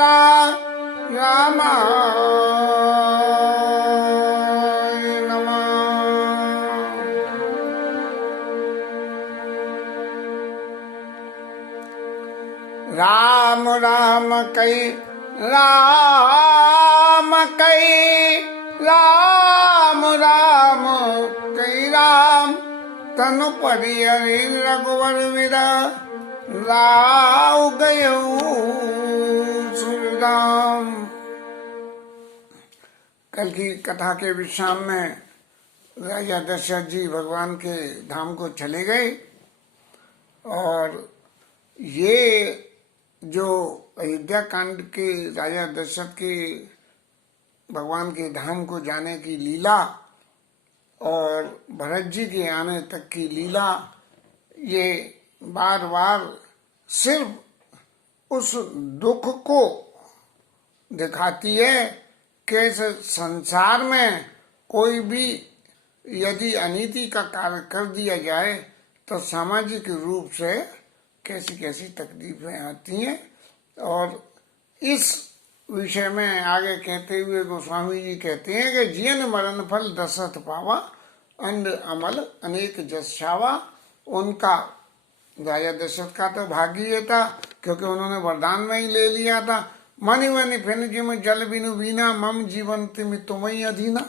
सीता रामाय नमः। राम राम कई राम कई राम राम कई राम तनु परि हरि रघुवर वीरा राव गयो सुरराम। कल की कथा के विश्राम में राजा दशरथ जी भगवान के धाम को चले गए और ये जो अयोध्या कांड के राजा दशरथ के भगवान के धाम को जाने की लीला और भरत जी के आने तक की लीला, ये बार बार सिर्फ उस दुख को दिखाती है कि इस संसार में कोई भी यदि अनीति का कार्य कर दिया जाए तो सामाजिक रूप से कैसी कैसी तकलीफें आती हैं। और इस विषय में आगे कहते हुए गोस्वामी जी कहते हैं कि जियन मरण फल दशरथ पावा अंड अमल अनेक जस छावा। उनका राजा दशरथ का तो भाग्य ये था क्योंकि उन्होंने वरदान में ही ले लिया था, मनि मनि फिन जिम जल बिनु बीना मम जीवन तिम तुम्हें अधीना।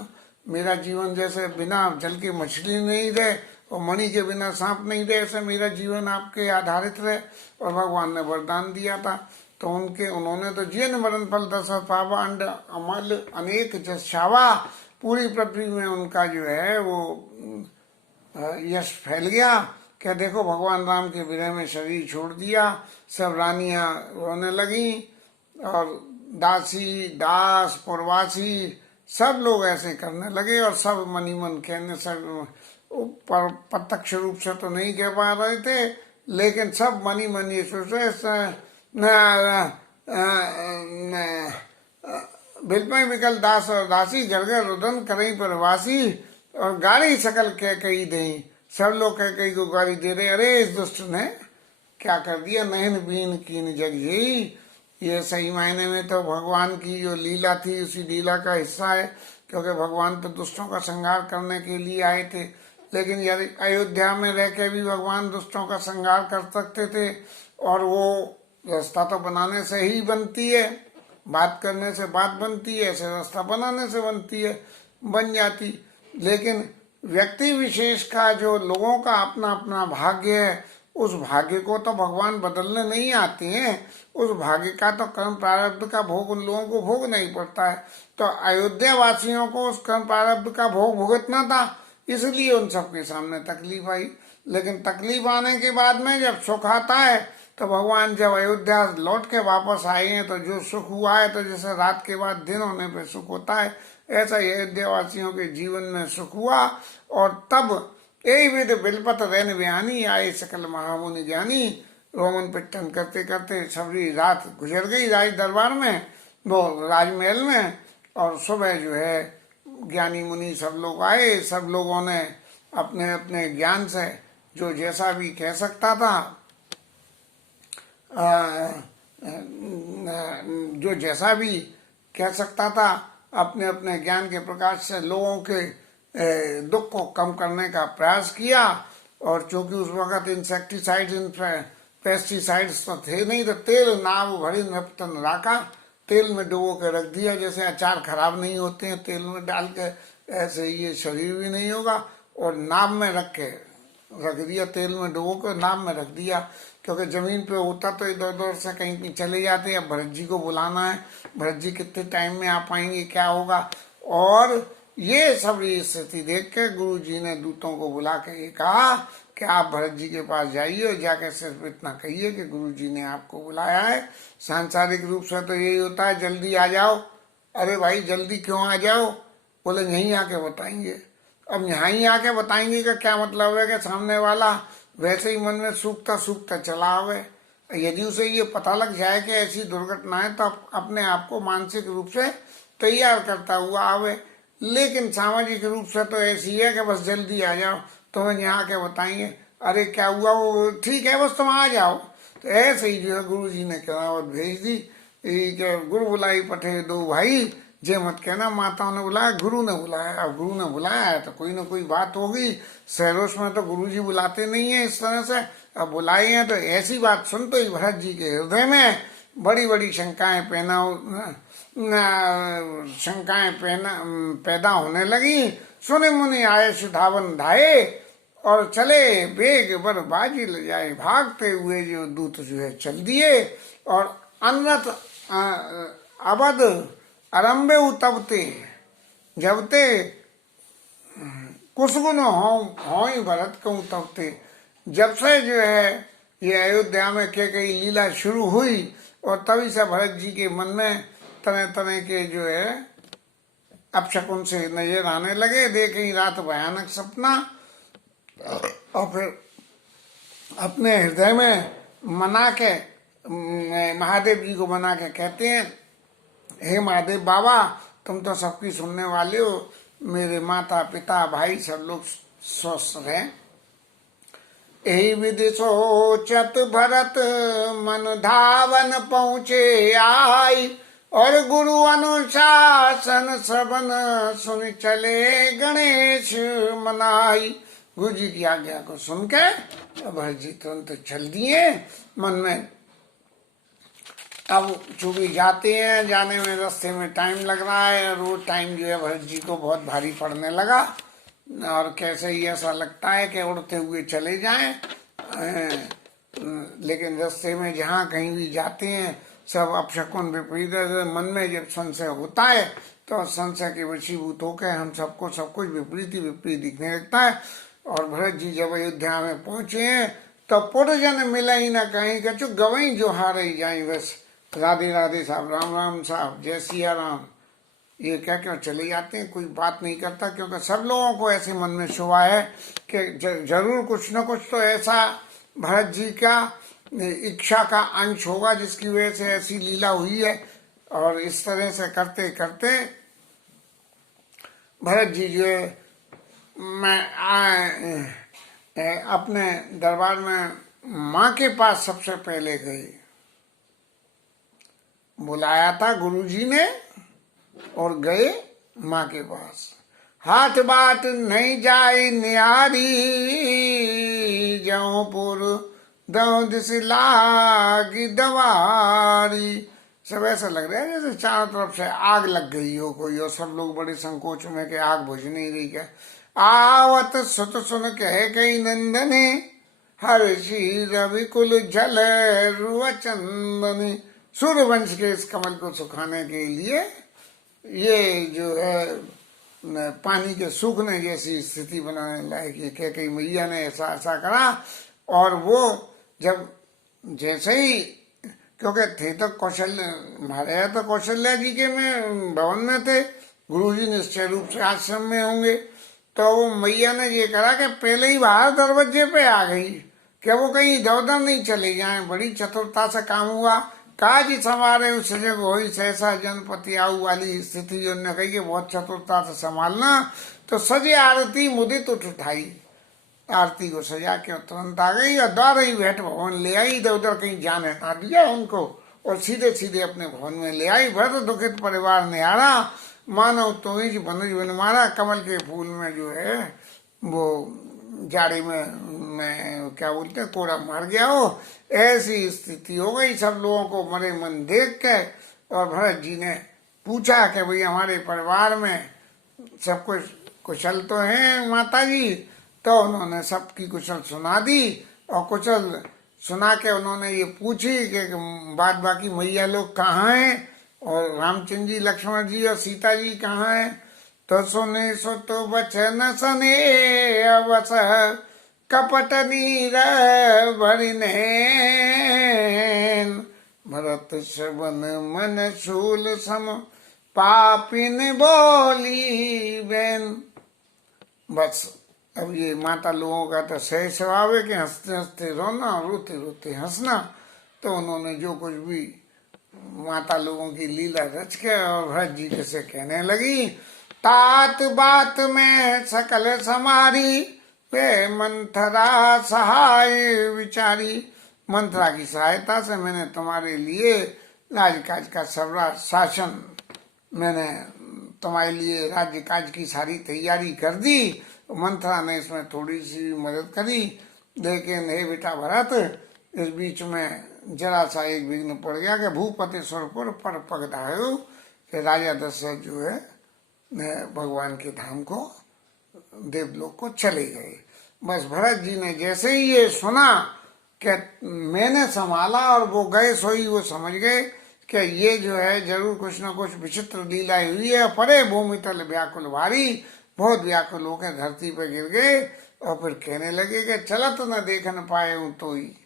मेरा जीवन जैसे बिना जल की मछली नहीं रहे और मणि के बिना सांप नहीं रहे, ऐसे मेरा जीवन आपके आधारित रहे। और भगवान ने वरदान दिया था तो उन्होंने तो जीवन मरण फल दशरथ पावा अंड अमल अनेक जस छावा। पूरी पृथ्वी में उनका जो है वो यश फैल गया। क्या देखो भगवान राम के विरह में शरीर छोड़ दिया, सब रानियां रोने लगी और दासी दास पुरवासी सब लोग ऐसे करने लगे और सब मनी मन कहने, सब प्रत्यक्ष रूप से तो नहीं कह पा रहे थे लेकिन सब मनी मन ये सोच रहे बिल्कुल विकल दास और दासी घर घर रुदन करें परवासी और गाड़ी सकल कह कही दे। सब लोग कह कही को गाड़ी दे रहे, अरे इस दुष्ट ने क्या कर दिया, नहन बीन कीन जग यही। ये सही मायने में तो भगवान की जो लीला थी उसी लीला का हिस्सा है क्योंकि भगवान तो दुष्टों का संहार करने के लिए आए थे। लेकिन यदि अयोध्या में रह के भी भगवान दुष्टों का संहार कर सकते थे और वो रास्ता तो बनाने से ही बनती है, बात करने से बात बनती है, ऐसे रास्ता बनाने से बनती है, बन जाती। लेकिन व्यक्ति विशेष का जो लोगों का अपना अपना भाग्य है, उस भाग्य को तो भगवान बदलने नहीं आते हैं। उस भाग्य का तो कर्म प्रारब्ध का भोग उन लोगों को भोगना ही पड़ता है। तो अयोध्या वासियों को उस कर्म प्रारब्ध का भोग भुगतना था, इसलिए उन सबके सामने तकलीफ आई। लेकिन तकलीफ आने के बाद में जब सुख आता है तो भगवान जब अयोध्या लौट के वापस आए हैं तो जो सुख हुआ है, तो जैसे रात के बाद दिन होने पे सुख होता है, ऐसा ही अयोध्या वासियों के जीवन में सुख हुआ। और तब यही विध बिलपत रैन बयानी आए सकल महामुनि ज्ञानी। रोमन पिट्ठन करते करते सबरी रात गुजर गई राज दरबार में, वो राजमहल में। और सुबह जो है ज्ञानी मुनि सब लोग आए, सब लोगों ने अपने अपने ज्ञान से जो जैसा भी कह सकता था, जो जैसा भी कह सकता था, अपने अपने ज्ञान के प्रकाश से लोगों के दुख को कम करने का प्रयास किया। और चूंकि उस वक्त इंसेक्टिसाइड पेस्टिसाइड्स तो थे नहीं, तो तेल नाव भरी नपतन राखा, तेल में डुबो के रख दिया। जैसे अचार खराब नहीं होते हैं तेल में डाल के, ऐसे ये शरीर भी नहीं होगा। और नाव में रख दिया, तेल में डुबो के नाव में रख दिया, क्योंकि जमीन पे होता तो इधर उधर से कहीं चले जाते। अब भरत जी को बुलाना है, भरत जी कितने टाइम में आ पाएंगे, क्या होगा। और ये सब स्थिति देख के गुरु जी ने दूतों को बुला के ये कहा कि आप भरत जी के पास जाइए और जाके सिर्फ इतना कहिए कि गुरु जी ने आपको बुलाया है। सांसारिक रूप से तो यही होता है, जल्दी आ जाओ। अरे भाई जल्दी क्यों आ जाओ, बोले यहीं आके बताएंगे। अब यहाँ ही आके बताएंगे का क्या मतलब है कि सामने वाला वैसे ही मन में सूखता सूखता चला आवे। यदि उसे ये पता लग जाए कि ऐसी दुर्घटना है तो अपने आप को मानसिक रूप से तैयार करता हुआ आवे। लेकिन सामाजिक रूप से तो ऐसी है कि बस जल्दी आ जाओ, तुम्हें यहाँ के बताएंगे। अरे क्या हुआ, वो ठीक है बस तुम आ जाओ। तो ऐसे ही जो है गुरु जी ने करावट भेज दी ये जो गुरु बुलाई पठे दो भाई, जे मत कहना माताओं ने बुलाया, गुरु ने बुलाया। अब गुरु ने बुलाया है तो कोई ना कोई बात होगी। सहरोश में तो गुरु जी बुलाते नहीं है इस तरह से, अब बुलाए हैं तो ऐसी बात सुन तो ही भरत जी के हृदय में बड़ी बड़ी शंकाएं पैदा होने लगी। सुने मुनि आए सुधावन धाये, और चले बेग बर बाजी ले जाए। भागते हुए जो दूत जो है चल दिए, और अनरथ अवध आरंभे तबते जबते कुसगुन हो ही भरत कहूँ तबते। जब से जो है ये अयोध्या में कैकेयी लीला शुरू हुई, और तभी से भरत जी के मन में तरह तरह के जो है अपशकुन से नजर आने लगे। देखे रात भयानक सपना, और फिर अपने हृदय में मना के महादेव जी को मना के कहते हैं, हे महादेव बाबा, तुम तो सबकी सुनने वाले हो, मेरे माता पिता भाई सब लोग स्वस्थ रहे। यही विधि सोचत भरत मन धावन पहुँचे आई, और गुरु अनुशासन सबन सुन चले गणेश मनाई। गुरु जी की आज्ञा को सुन के भरत जी तुरंत चल दिए। मन में अब चूंकि जाते हैं, जाने में रास्ते में टाइम लग रहा है, रोज टाइम जो है भरत जी को बहुत भारी पड़ने लगा, और कैसे ही ऐसा लगता है कि उड़ते हुए चले जाएं। लेकिन रास्ते में जहाँ कहीं भी जाते हैं सब अपशकुन विपरीत। मन में जब संशय होता है तो संशय के वशीभूत होकर हम सबको सब कुछ विपरीत ही विपरीत दिखने लगता है। और भरत जी जब अयोध्या में पहुंचे हैं तो पुरजन मिला ही ना कहीं, कछु गवई जो हारे जाए, बस राधे राधे साहब, राम राम साहब, जय सिया राम, ये क्या क्यों चले जाते हैं, कोई बात नहीं करता। क्योंकि सब लोगों को ऐसे मन में शुभा है कि जरूर कुछ न कुछ तो ऐसा भरत जी का इच्छा का अंश होगा जिसकी वजह से ऐसी लीला हुई है। और इस तरह से करते करते भरत जी जो मैं अपने दरबार में माँ के पास सबसे पहले गए। बुलाया था गुरु जी ने और गए माँ के पास। हाथ बाट नहीं जाए निहारी, जौपुर दो दिस लागी दवारी। सब ऐसा लग रहा है जैसे चारों तरफ से आग लग गई हो कोई, और सब लोग बड़े संकोच में कि आग बुझ नहीं रही क्या। आवत सुत सुन कहे कई नंदने, हर्षि रवि कुल जल रुआ चंदनी। सूर्यवंश के इस कमल को सुखाने के लिए ये जो है पानी के सूखने जैसी स्थिति बनाने लायक ये कैकेयी मैया ने ऐसा ऐसा करा। और वो जब जैसे ही, क्योंकि थे तो कौशल्य, हमारे तो कौशल्या जी के में भवन में थे, गुरुजी निश्चय रूप से आश्रम में होंगे, तो वो मैया ने ये करा कि पहले ही बाहर दरवाजे पे आ गई कि वो कहीं इधर उधर नहीं चले जाए। बड़ी चतुरता से काम हुआ। काज संवारे उस जग होई सहसा जनपति आऊ वाली स्थिति जो ने कही कि बहुत चतुरता से संभालना। तो सजे आरती मुदित उठाई, आरती को सजा के तुरंत आ गई और द्वार ही बैठ भवन ले आई। इधर उधर कहीं जाने ना दिया उनको, और सीधे सीधे अपने भवन में ले आई। भरत दुखित परिवार ने आरा, मानो तो बनुज बन मारा। कमल के फूल में जो है वो जाड़े में क्या बोलते हैं, कोड़ा मार गया हो, ऐसी स्थिति हो गई सब लोगों को मरे मन देख के। और भरत जी ने पूछा कि भाई हमारे परिवार में सब कुछ कुशल तो है माता जी। तो उन्होंने सबकी कुशल सुना दी, और कुशल सुना के उन्होंने ये पूछी कि बाद बाकी मैया लोग कहाँ हैं, और रामचंद्र जी, लक्ष्मण जी और सीता जी कहाँ हैं। तो सुने सो तो बचन सने अवस, कपट नीर भरिने। भरत श्रवण मन शूल सम, पापिन बोली बेन। बस अब ये माता लोगों का तो सही स्वभाव है कि हंसते हंसते रोना, रोते रोते हंसना। तो उन्होंने जो कुछ भी माता लोगों की लीला रच के और भरत जी के से कहने लगी। तात बात में सकल समारी, वे मंथरा सहाय विचारी। मंथरा की सहायता से मैंने तुम्हारे लिए राजकाज का सबरा शासन मैंने तुम्हारे लिए राज्य काज की सारी तैयारी कर दी। मंथरा ने इसमें थोड़ी सी मदद करी, लेकिन हे बेटा भरत, इस बीच में जरा सा एक विघ्न पड़ गया कि भूपति सुरपुर पर पगधायो, कि राजा दशरथ जो है भगवान के धाम को, देवलोक को चले गए। बस भरत जी ने जैसे ही ये सुना कि मैंने संभाला और वो गए, सोई वो समझ गए कि ये जो है जरूर कुछ न कुछ विचित्र लीला हुई है। परे भूमि तल व्याकुल भारी, बहुत व्याकुल होकर धरती पर गिर गए और फिर कहने लगे कि चलत न देख न पाए हूं तो ही,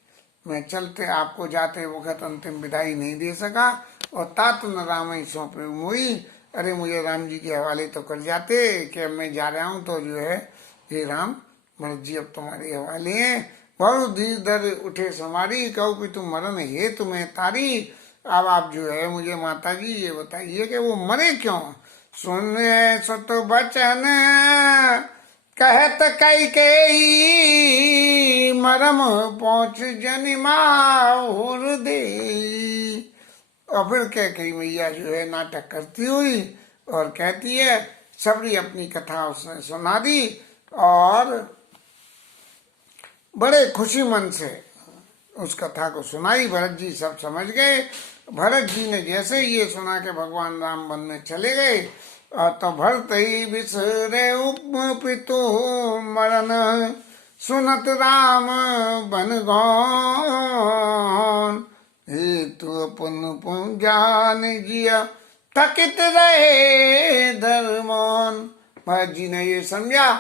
मैं चलते आपको जाते वक्त अंतिम विदाई नहीं दे सका, और तात न राम ही सौंपे मोई, अरे मुझे राम जी के हवाले तो कर जाते कि अब मैं जा रहा हूं तो जो है हे राम भरत जी अब तुम्हारे हवाले हैं। बहु धीर धर उठे समारी, कहू कि तुम मरण हे तुम्हें तारी। अब आप जो है मुझे माता जी ये बताइए कि वो मरे क्यों। सुने सत बचन कहत कई के मरम पहुंच जनिमा दे। और फिर कह कही मैया जो है नाटक करती हुई और कहती है, सबरी अपनी कथा उसने सुना दी और बड़े खुशी मन से उस कथा को सुनाई। भरत जी सब समझ गए। भरत जी ने जैसे ये सुना कि भगवान राम वन में चले गए, तो भरत ही बिसरे पितु मरण, सुनत राम बन गौन, हेतु अपन जान जिया थकित रहे धर्मोन। भरत जी ने ये समझा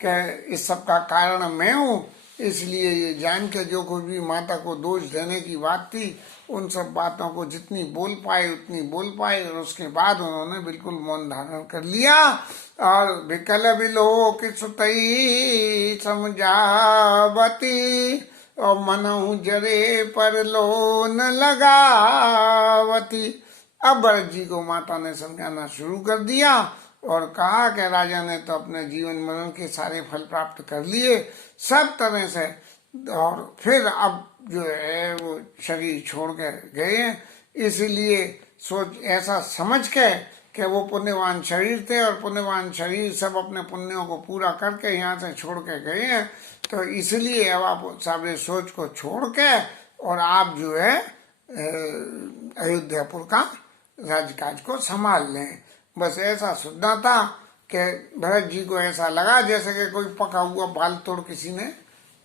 कि इस सब का कारण मैं हूँ, इसलिए ये जान के जो कोई भी माता को दोष देने की बात थी, उन सब बातों को जितनी बोल पाए उतनी बोल पाए, और उसके बाद उन्होंने बिल्कुल मौन धारण कर लिया। और विकल विलोक सुतई समझावती, और मनहु जरे पर लोन लगावती। अब भरत जी को माता ने समझाना शुरू कर दिया और कहा कि राजा ने तो अपने जीवन मरण के सारे फल प्राप्त कर लिए सब तरह से, और फिर अब जो है वो शरीर छोड़ के गए हैं, इसलिए सोच ऐसा समझ के कि वो पुण्यवान शरीर थे और पुण्यवान शरीर सब अपने पुण्यों को पूरा करके यहाँ से छोड़ के गए हैं, तो इसलिए अब आप सारे सोच को छोड़ के और आप जो है अयोध्यापुर का राजकाज को संभाल लें। बस ऐसा सुनना था कि भरत जी को ऐसा लगा जैसे कि कोई पका हुआ बाल तोड़ किसी ने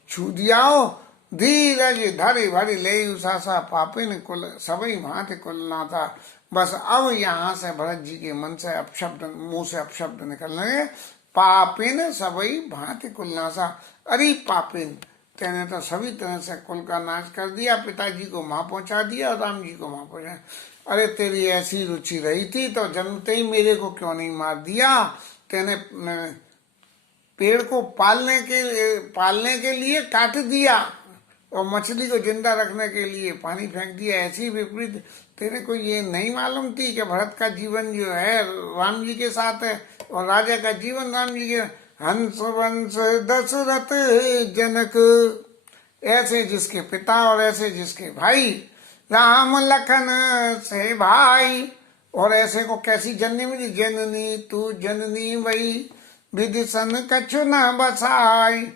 छू दिया हो। धीरज धरी भरी ले उषा पापिन कुल सभी भांति कुलना था। बस अब यहाँ से भरत जी के मन से अपशब्द, मुंह से अपशब्द निकलने लगे। पापिन सभी भांति कुलना सा, अरे पापिन तेने तो सभी तरह से कुल का नाश कर दिया, पिताजी को वहां पहुंचा दिया और राम जी को वहां पहुंचा। अरे तेरी ऐसी रुचि रही थी तो जन्मते ही मेरे को क्यों नहीं मार दिया। तेने पेड़ को पालने के लिए काट दिया और मछली को जिंदा रखने के लिए पानी फेंक दिया। ऐसी विपरीत तेरे को ये नहीं मालूम थी कि भरत का जीवन जो है राम जी के साथ है और राजा का जीवन राम जी के। हंस वंश दशरथ जनक, ऐसे जिसके पिता और ऐसे जिसके भाई, राम लखन से भाई, और ऐसे को कैसी जननी मिली। जननी तू जननी वही विदिशन कछु न बसाई।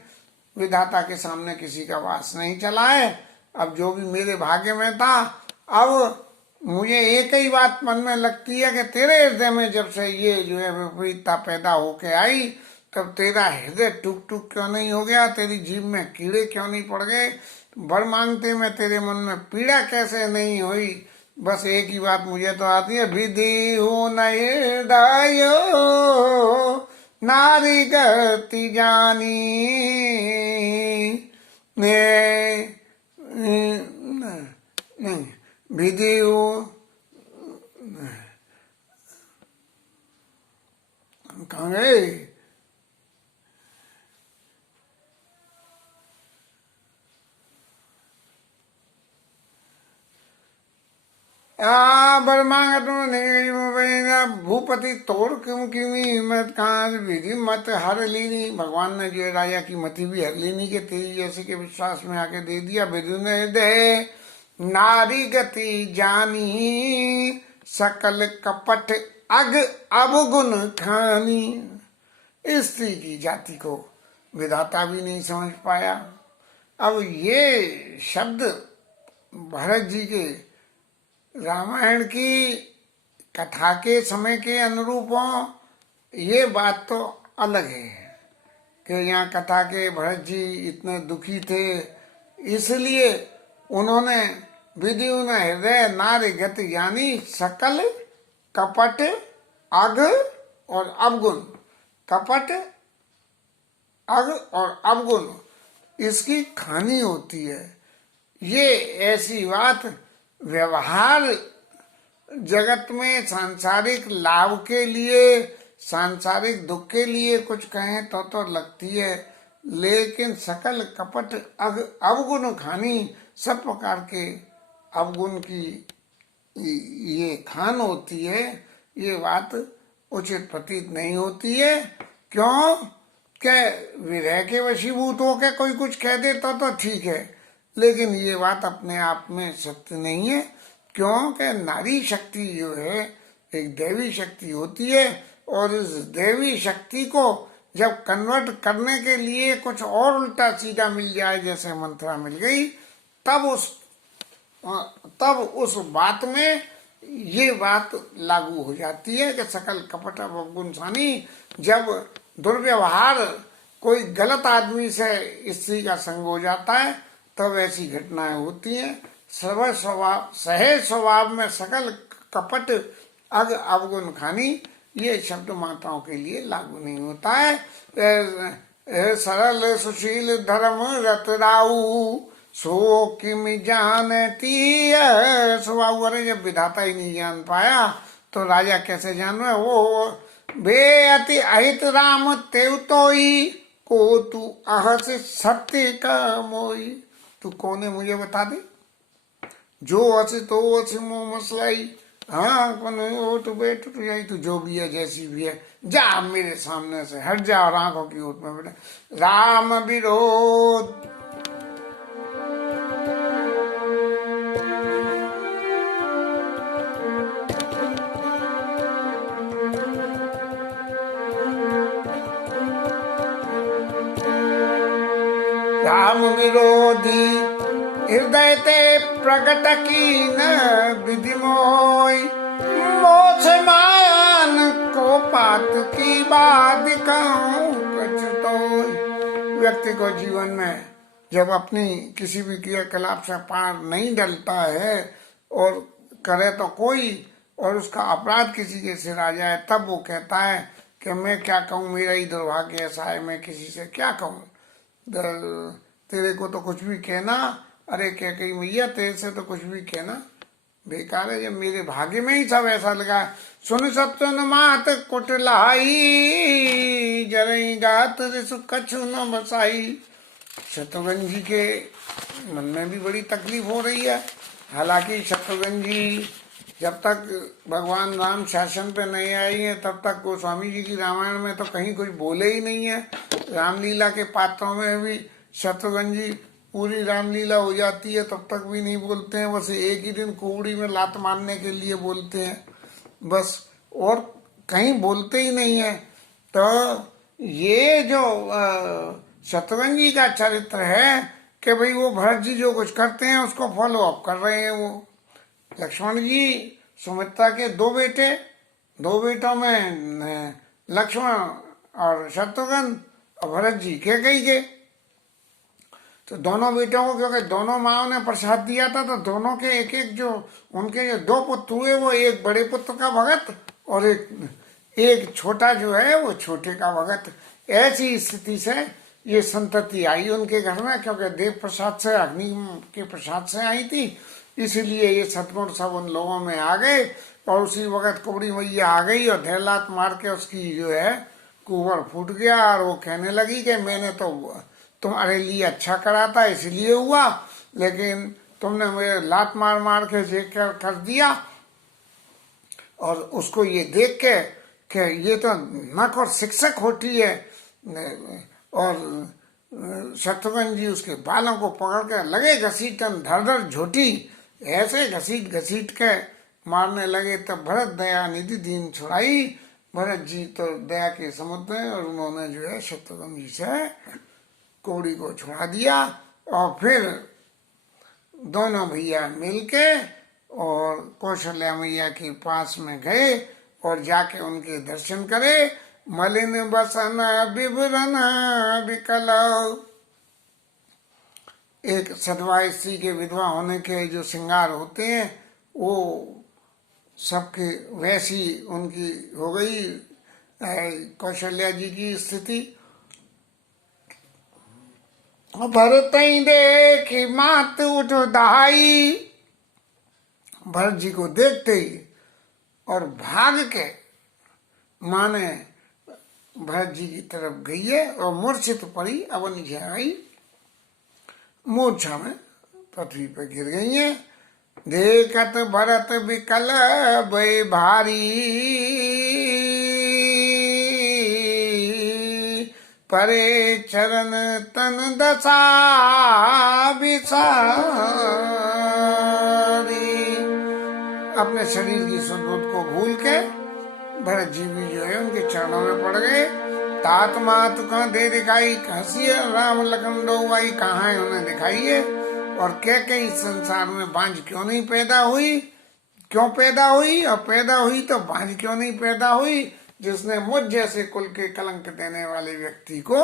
विधाता के सामने किसी का वास नहीं चला है। अब जो भी मेरे भाग्य में था, अब मुझे एक ही बात मन में लगती है कि तेरे हृदय में जब से ये जो है विपरीतता पैदा होके आई, तब तेरा हृदय टूक टूक क्यों नहीं हो गया, तेरी जीभ में कीड़े क्यों नहीं पड़ गए, बर मांगते में तेरे मन में पीड़ा कैसे नहीं हुई। बस एक ही बात मुझे तो आती है, विधि हो नृदय नारी गति जानी, नहीं विधि हो कहाँ गए। भूपति तोड़ क्यों क्यों मत कहा विधि मत हर लीनी। भगवान ने जो राजा की मति भी हर लीनी के तेरी जैसे के विश्वास में आके दे दिया। विधि ने दे नारी गति जानी सकल कपट अग अवगुण खानी। स्त्री की जाति को विधाता भी नहीं समझ पाया। अब ये शब्द भरत जी के रामायण की कथा के समय के अनुरूप हो, ये बात तो अलग है कि यहाँ कथा के भरत जी इतने दुखी थे, इसलिए उन्होंने विद्युन हृदय नारी गति यानी सकल कपट अग और अवगुण, कपट अग और अवगुण इसकी खानी होती है। ये ऐसी बात व्यवहार जगत में सांसारिक लाभ के लिए, सांसारिक दुख के लिए कुछ कहें तो लगती है, लेकिन सकल कपट अवगुण खानी, सब प्रकार के अवगुण की ये खान होती है, ये बात उचित प्रतीत नहीं होती है। क्यों? क्या विरह के वशीभूत होकर कोई कुछ कह देता तो ठीक है, लेकिन ये बात अपने आप में सत्य नहीं है। क्योंकि नारी शक्ति जो है एक दैवी शक्ति होती है, और इस दैवी शक्ति को जब कन्वर्ट करने के लिए कुछ और उल्टा सीधा मिल जाए, जैसे मंत्रा मिल गई, तब उस बात में ये बात लागू हो जाती है कि सकल कपट अवगुण खानी। जब दुर्व्यवहार कोई गलत आदमी से स्त्री का संग हो जाता है तब ऐसी घटनाएं होती हैं। सहज स्वभाव में सकल कपट अग अवगुण खानी, ये शब्द माताओं के लिए लागू नहीं होता है। सरल सुशील धर्म रतराऊ सो किम जानती है स्वभाव। अरे जब विधाता ही नहीं जान पाया तो राजा कैसे जान रहे? वो बे अति अहित राम तेव तोई को तू अहस सत्य का मोई। तू कौन है मुझे बता दे, जो हसी तो हसी मुँह मसलाई। हाँ कौन हो तू बेट तू जाई, तू जो भी है जैसी भी है, जा मेरे सामने से हट जा और आंखों की ओट में बेटा। राम विरोध राम विरोधी हृदय ते प्रकट की न विधि मोई। मोछ मान को पात की बात कहूं कछुतोई। व्यक्ति को जीवन में जब अपनी किसी भी क्रियाकलाप से पार नहीं डलता है और करे तो कोई, और उसका अपराध किसी के सिर आ जाए, तब वो कहता है कि मैं क्या कहूँ, मेरा ही दुर्भाग्य ऐसा है, मैं किसी से क्या कहूँ। तेरे को तो कुछ भी कहना, अरे क्या कही मैया तेरे से तो कुछ भी कहना बेकार है, जब मेरे भाग्य में ही सब ऐसा लगा। सुन सत्सन मात कुटलाई जरई गात कछु न बसाई। शत्रुघ्न जी के मन में भी बड़ी तकलीफ हो रही है। हालांकि शत्रुघ्न जी जब तक भगवान राम शासन पे नहीं आई है तब तक गोस्वामी जी की रामायण में तो कहीं कुछ बोले ही नहीं है। रामलीला के पात्रों में भी शत्रुघ्न जी पूरी रामलीला हो जाती है तब तक भी नहीं बोलते हैं, बस एक ही दिन कुबड़ी में लात मारने के लिए बोलते हैं बस, और कहीं बोलते ही नहीं है। तो ये जो शत्रुघ्न जी का चरित्र है कि भाई वो भरत जी जो कुछ करते हैं उसको फॉलो अप कर रहे हैं। वो लक्ष्मण जी सुमित्रा के दो बेटे, दो बेटों में लक्ष्मण और शत्रुघ्न और भरत जी के कई के, तो दोनों बेटों को क्योंकि दोनों माओ ने प्रसाद दिया था तो दोनों के एक एक जो उनके जो दो पुत्र हुए वो एक बड़े पुत्र का भगत और एक छोटा जो है वो छोटे का भगत। ऐसी स्थिति से ये संतति आई उनके घर में, क्योंकि देव प्रसाद से, अग्नि के प्रसाद से आई थी, इसलिए ये सद्गुण सब उन लोगों में आ गए। और उसी वक्त कुबड़ी मैया आ गई और ढेर लात मार के उसकी जो है कुंवर फूट गया और वो कहने लगी कि मैंने तो तुम्हारे लिए अच्छा करा था इसलिए हुआ, लेकिन तुमने मेरे लात मार मार के जेक कर दिया। और उसको ये देख के कि ये तो नक और शिक्षक होती है, और शत्रुघ्न जी उसके बालों को पकड़ के लगे घसीटन, धर धर झोटी, ऐसे घसीट घसीट के मारने लगे। तब भरत दया निधि दीन छुड़ाई। भरत जी तो दया के समुद्र में, और उन्होंने जो है शत्रुघ्न जी से कौड़ी को छुड़ा दिया। और फिर दोनों भैया मिलके और कौशल्या मैया के पास में गए और जाके उनके दर्शन करे। मलिन बसन विवरण विकल, एक सधवा स्त्री के विधवा होने के जो श्रृंगार होते हैं वो सबके वैसी उनकी हो गई कौशल्या जी की स्थिति। भरत देखी मात उठ दहाई, भरत जी को देखते ही और भाग के माने भरत जी की तरफ गई है और मूर्छित पड़ी, अवन आई, मूर्छा में पृथ्वी पर गिर गई है। देखत भरत विकल भय भारी, परे चरण तन दशा विसारी। अपने शरीर की सुदबुद को भूल के भरत जी भी जो है उनके चरणों में पड़ गए। तात मात का दे दिखाई, हंसी राम लखन दो भाई, कहाँ है उन्हें दिखाइए। और कह इस संसार में बांझ क्यों नहीं पैदा हुई, क्यों पैदा हुई, और पैदा हुई तो बांझ क्यों नहीं पैदा हुई, जिसने मुझ जैसे कुल के कलंक देने वाले व्यक्ति को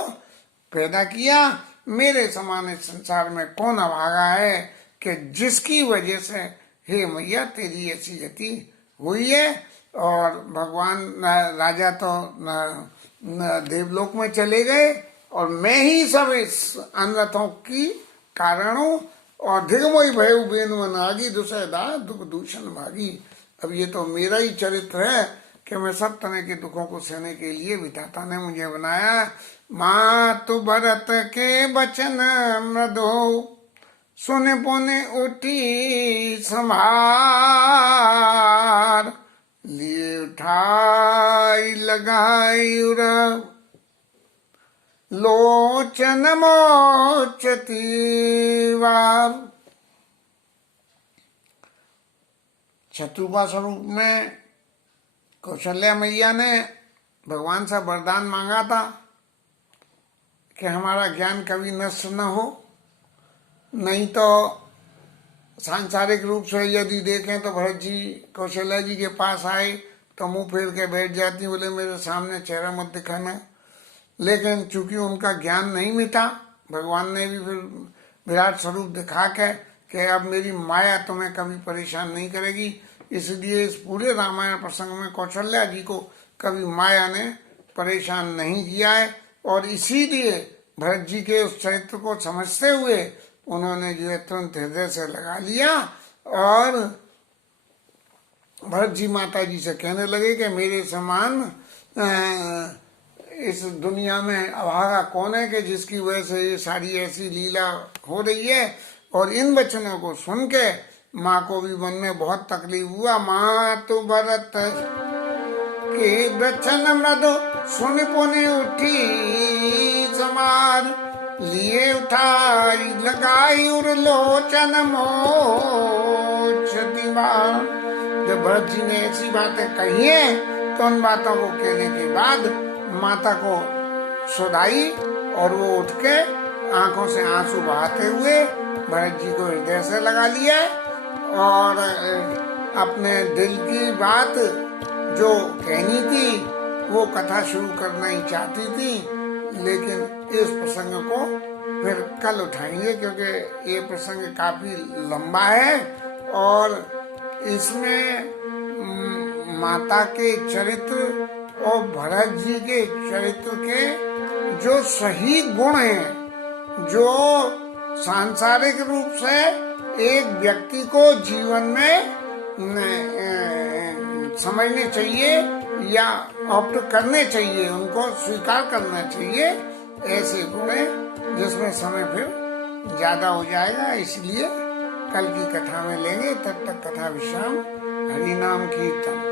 पैदा किया। मेरे समान इस संसार में कौन अभागा है कि जिसकी वजह से हे मैया तेरी ऐसी गति हुई है। और भगवान राजा तो देवलोक में चले गए और मैं ही सब इस अनर्थों की कारण हूँ। और दिग्मोई भय बेनु नागी दुसैदा दुख दूषण भागी। अब ये तो मेरा ही चरित्र है कि मैं सब तरह के दुखों को सहने के लिए विधाता ने मुझे बनाया। मातु भरत के बचन मृदो, सोने पोने उठी संभार, लिए उठाई लगाई उरा, लोचन मोचती वार। शत्रुपा स्वरूप में कौशल्या मैया ने भगवान से वरदान मांगा था कि हमारा ज्ञान कभी नष्ट न हो, नहीं तो सांसारिक रूप से यदि देखें तो भरत जी कौशल्या जी के पास आए तो मुंह फेर के बैठ जाती, बोले मेरे सामने चेहरा मत दिखाना। लेकिन चूंकि उनका ज्ञान नहीं मिटा, भगवान ने भी फिर विराट स्वरूप दिखा के कि अब मेरी माया तुम्हें कभी परेशान नहीं करेगी। इसलिए इस पूरे रामायण प्रसंग में कौशल्या जी को कभी माया ने परेशान नहीं किया है। और इसीलिए भरत जी के उस चरित्र को समझते हुए उन्होंने जो है तुरंत हृदय से लगा लिया और भरत जी माता जी से कहने लगे कि मेरे समान इस दुनिया में अभागा कौन है कि जिसकी वजह से ये सारी ऐसी लीला हो रही है। और इन वचनों को सुन के माँ को भी मन में बहुत तकलीफ हुआ। माँ तो भरत के वचन मृदु सुन पुनि उठी समार, लिए उठाई लगाई उर लोचन मोचती बार। जब भरत जी ने ऐसी बातें कही है तो उन बातों को कहने के बाद माता को सुधाई और वो उठ के आंखों से आंसू बहाते हुए भरत जी को हृदय से लगा लिया और अपने दिल की बात जो कहनी थी वो कथा शुरू करना ही चाहती थी। लेकिन इस प्रसंग को फिर कल उठाएंगे क्योंकि ये प्रसंग काफी लंबा है और इसमें माता के चरित्र और भरत जी के चरित्र के जो सही गुण हैं, जो सांसारिक रूप से एक व्यक्ति को जीवन में समझने चाहिए या ऑप्ट करने चाहिए, उनको स्वीकार करना चाहिए, ऐसे गुण हैं जिसमें समय फिर ज्यादा हो जाएगा। इसलिए कल की कथा में लेंगे, तब तक कथा विश्राम। हरि नाम कीर्तन।